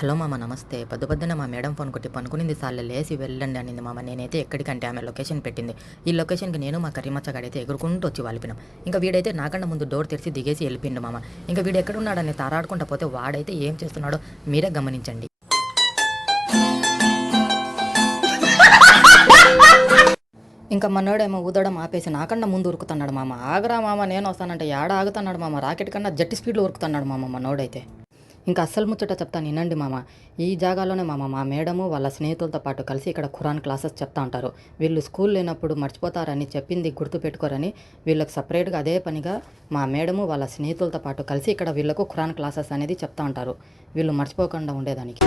Hello మామ నమస్తే. పొద్దున్న మా మేడం ఫోన్ కొట్టి పనుకునింది సార్‌లే లేసి వెళ్ళండి అనింది మామ. నేనైతే ఎక్కడికంటే ఆమె లొకేషన్ పెట్టింది. ఈ లొకేషన్‌కి నేను మా కర్రీమచ్చగాడైతే ఎగురుకుంటూ వచ్చి వాలిపోయినాం. ఇంక వీడైతే నాకన్నా ముందు డోర్ తెరిచి దిగేసి ఎళ్ళిపోయిండు మామ. ఇంక వీడు ఎక్కడున్నాడని తారాడుకుంటా పోతే వాడైతే ఏం చేస్తున్నాడో మీరే గమనించండి. ఇంక మనోడేమో ఊదడం ఆపేసి నాకన్నా ముందు ఉరుకుతున్నాడు మామ. ఆగరా మామ నేనొస్తానంటే యాడ ఆగుతున్నాడు మామ. రాకెట్ కన్నా జెట్ స్పీడ్‌లో ఉరుకుతున్నాడు మామ మనోడైతే. ఇంకా అస్సలు ముచ్చట చెప్తాను వినండి మామ. ఈ జాగాలోనే మామ మా మేడము వాళ్ళ స్నేహితులతో పాటు కలిసి ఇక్కడ ఖురాన్ క్లాసెస్ చెప్తా ఉంటారు. వీళ్ళు స్కూల్ లేనప్పుడు మర్చిపోతారని చెప్పింది గుర్తుపెట్టుకోరని వీళ్ళకి సపరేట్‌గా అదే పనిగా మా మేడము వాళ్ళ స్నేహితులతో పాటు కలిసి ఇక్కడ వీళ్ళకు ఖురాన్ క్లాసెస్ అనేది చెప్తా ఉంటారు. వీళ్ళు మర్చిపోకుండా ఉండేదానికి.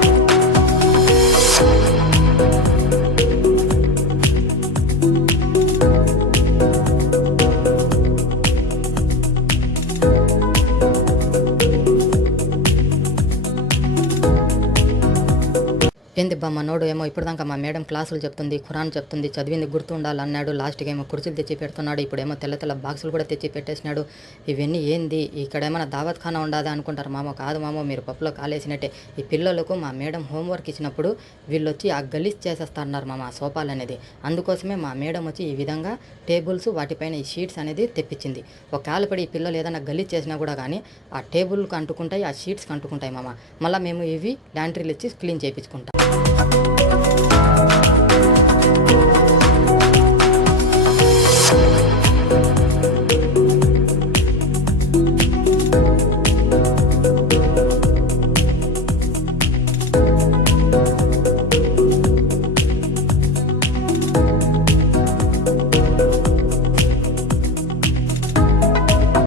ఏందిబ్బా మనోడు ఏమో ఇప్పటిదాకా మా మేడం క్లాసులు చెప్తుంది, ఖురాన్ చెప్తుంది, చదివింది గుర్తుండాలన్నాడు. లాస్ట్‌కి ఏమో కుర్చీలు తెచ్చి పెడుతున్నాడు. ఇప్పుడేమో తెల్ల తెల్ల బాక్సులు కూడా తెచ్చి పెట్టేసినాడు. ఇవన్నీ ఏంది? ఇక్కడేమన్నా దావత్ ఖానా ఉండాదా అనుకుంటారు మామ. కాదు మామ, మీరు పప్పులో కాలేసినట్టే. ఈ పిల్లలకు మా మేడం హోంవర్క్ ఇచ్చినప్పుడు వీళ్ళొచ్చి ఆ గలీజ్ చేసేస్తన్నారు మామ ఆ సోఫాలనేది. అందుకోసమే మా మేడం వచ్చి ఈ విధంగా టేబుల్స్ వాటిపైన ఈ షీట్స్ అనేది తెప్పించింది. ఒకవేళ పడి ఈ పిల్లలు ఏదైనా గలీజ్ చేసినా కూడా కానీ ఆ టేబుల్‌కి అంటుకుంటాయి, ఆ షీట్స్‌కి అంటుకుంటాయి మామ. మళ్ళీ మేము ఇవి లాండ్రీలు ఇచ్చి క్లీన్ చేయించుకుంటాం.